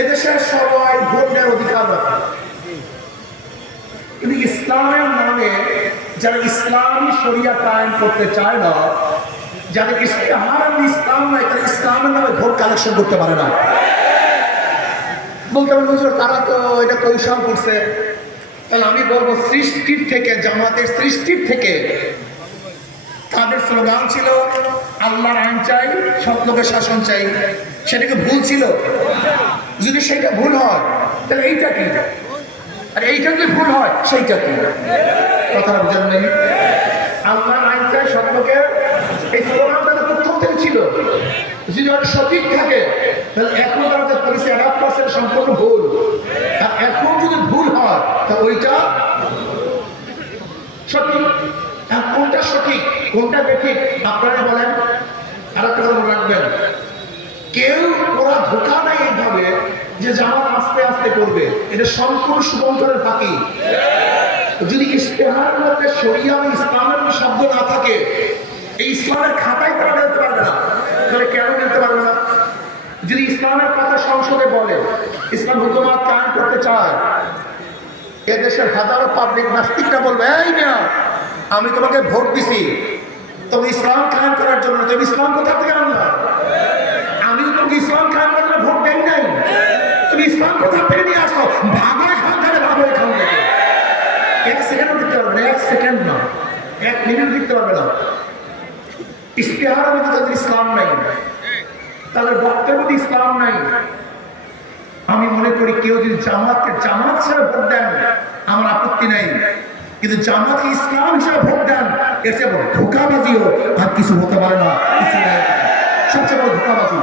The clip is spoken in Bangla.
এদেশের সবাই ভোট দেওয়ার অধিকার রাখে, কিন্তু ইসলামের নামে যারা ইসলামী শরিয়া কায়েম করতে চায় না, যাদের ইস্তেহার ইসলাম নয়, তারা ইসলামের নামে ভোট কালেকশন করতে পারে না। বলতে পারেন হুজুর তারা তো এটা কৌশল করছে, তাহলে আমি বলবো সৃষ্টির থেকে, জামাতের সৃষ্টির থেকে তাদের স্লোগান ছিল আল্লাহর আইন চাই, সব লোকের শাসন চাই। সেটাকে ভুল ছিল? যদি সেটা ভুল হয় তাহলে এইটা কি? আর এইটা যদি ভুল হয় সেইটা কি? কথাটা বুঝেন নেই? আল্লাহর আইন চাই, সব লোকের, এই স্লোগানটা তো প্রথম থেকে ছিল। যদি ওটা সঠিক থাকে তাহলে এখন তারা যে পলিসি অ্যাডাপ্ট করছে সম্পূর্ণ ভুল। আর এখন যদি ভুল হয় তা ওইটা সঠিক। কোনটা সঠিক কোনটা বেঠিক আপনারা বলেন। আর একটা কথা মনে রাখবেন, কেউ ওরা ধোঁকা নেয় এইভাবে যে জামাত আস্তে আস্তে করবে, এটা সম্পূর্ণ শুভঙ্করের ফাঁকি। যদি ইস্তেহারের মধ্যে শরিয়া ও ইসলামের শব্দ না থাকে, এই ইসলামের খাতায় তারা নিতে পারবে না। তাহলে কেন নিতে পারবে না? যদি ইসলামের কথা সংসদে বলে ইসলাম হুকুমত কায়েম করতে চায়, এদেশের হাজারো পাবলিক নাস্তিকরা বলবে এই না আমি তোমাকে ভোট দিছি তবে ইসলাম কায়েম করার জন্য, তবে ইসলাম কোথা থেকে আনলাম? আমি তোমাকে ইসলাম কায়েম করার জন্য ভোট দেই নাই, তুমি ইসলাম কোথা থেকে নিয়ে আসো? ভাগো এখান থেকে, ভাগো এখান থেকে। এক সেকেন্ডও দিতে পারবে না, এক সেকেন্ড না, এক মিনিট দিতে পারবে না। ইস্তেহারের মধ্যে তাদের ইসলাম নাই, তাদের বক্তব্যের মধ্যে ইসলাম নাই। আমি মনে করি কেউ যদি জামাতকে জামাত হিসেবে ভোট দেন আমার আপত্তি নাই, কিন্তু জামাতকে ইসলাম হিসেবে ভোট দেন এর চেয়ে বড় ধোঁকাবাজিও আর কিছু হতে পারে না। সবচেয়ে বড় ধোঁকাবাজি